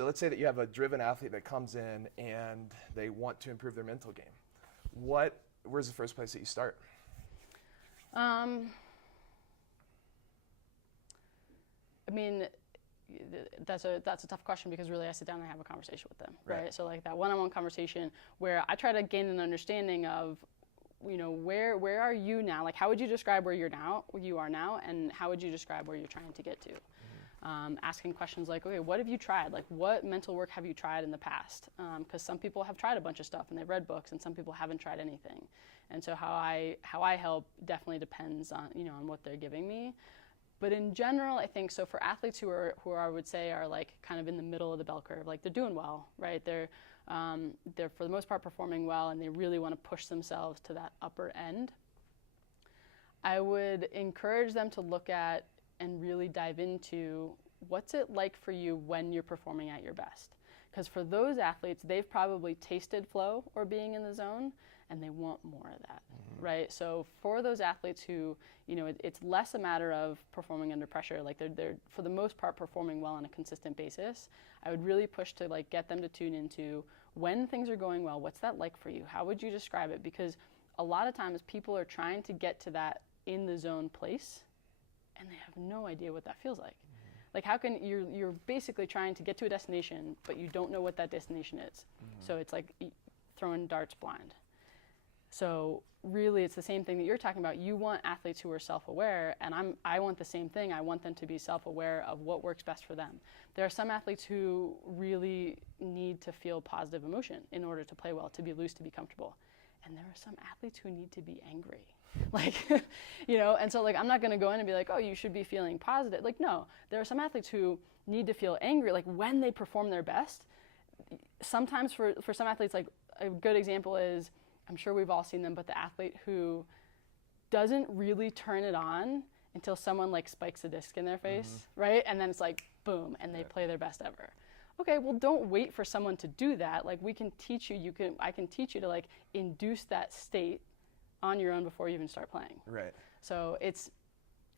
So let's say that you have a driven athlete that comes in and they want to improve their mental game. Where's the first place that you start? I mean, that's a tough question because really I sit down and I have a conversation with them, right? So like that one-on-one conversation where I try to gain an understanding of, where are you now? Like, how would you describe where you are now, and how would you describe where you're trying to get to? Asking questions like, okay, what have you tried? Like, what mental work have you tried in the past? Because some people have tried a bunch of stuff and they've read books, and some people haven't tried anything. And so how I help definitely depends on on what they're giving me. But in general, I think so for athletes who I would say are like kind of in the middle of the bell curve, like they're doing well, right? They're for the most part performing well, and they really want to push themselves to that upper end. I would encourage them to look at and really dive into what's it like for you when you're performing at your best. Because for those athletes, they've probably tasted flow or being in the zone, and they want more of that, right? So for those athletes who, it's less a matter of performing under pressure, like they're for the most part performing well on a consistent basis. I would really push to like get them to tune into when things are going well, what's that like for you? How would you describe it? Because a lot of times people are trying to get to that in the zone place, and they have no idea what that feels like. Like how can you're basically trying to get to a destination, but you don't know what that destination is. So it's like throwing darts blind. So really it's the same thing that you're talking about. You want athletes who are self-aware, and I want the same thing. I want them to be self-aware of what works best for them. There are some athletes who really need to feel positive emotion in order to play well, to be loose, to be comfortable. And there are some athletes who need to be angry. Like, and so like I'm not going to go in and be like, oh, you should be feeling positive. Like, no, there are some athletes who need to feel angry, like when they perform their best. Sometimes for some athletes, like a good example is, I'm sure we've all seen them, but the athlete who doesn't really turn it on until someone like spikes a disc in their face, right? And then it's like, boom, and they play their best ever. Okay, well, don't wait for someone to do that. Like we can teach you, I can teach you to like induce that state on your own before you even start playing. Right. So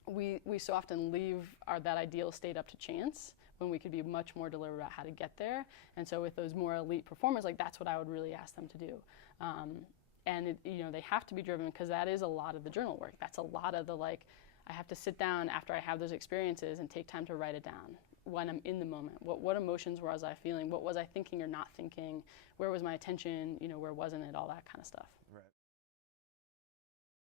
we so often leave that ideal state up to chance when we could be much more deliberate about how to get there. And so with those more elite performers, like that's what I would really ask them to do. And they have to be driven because that is a lot of the journal work. That's a lot of the like, I have to sit down after I have those experiences and take time to write it down when I'm in the moment. What emotions was I feeling? What was I thinking or not thinking? Where was my attention? Where wasn't it? All that kind of stuff. Right.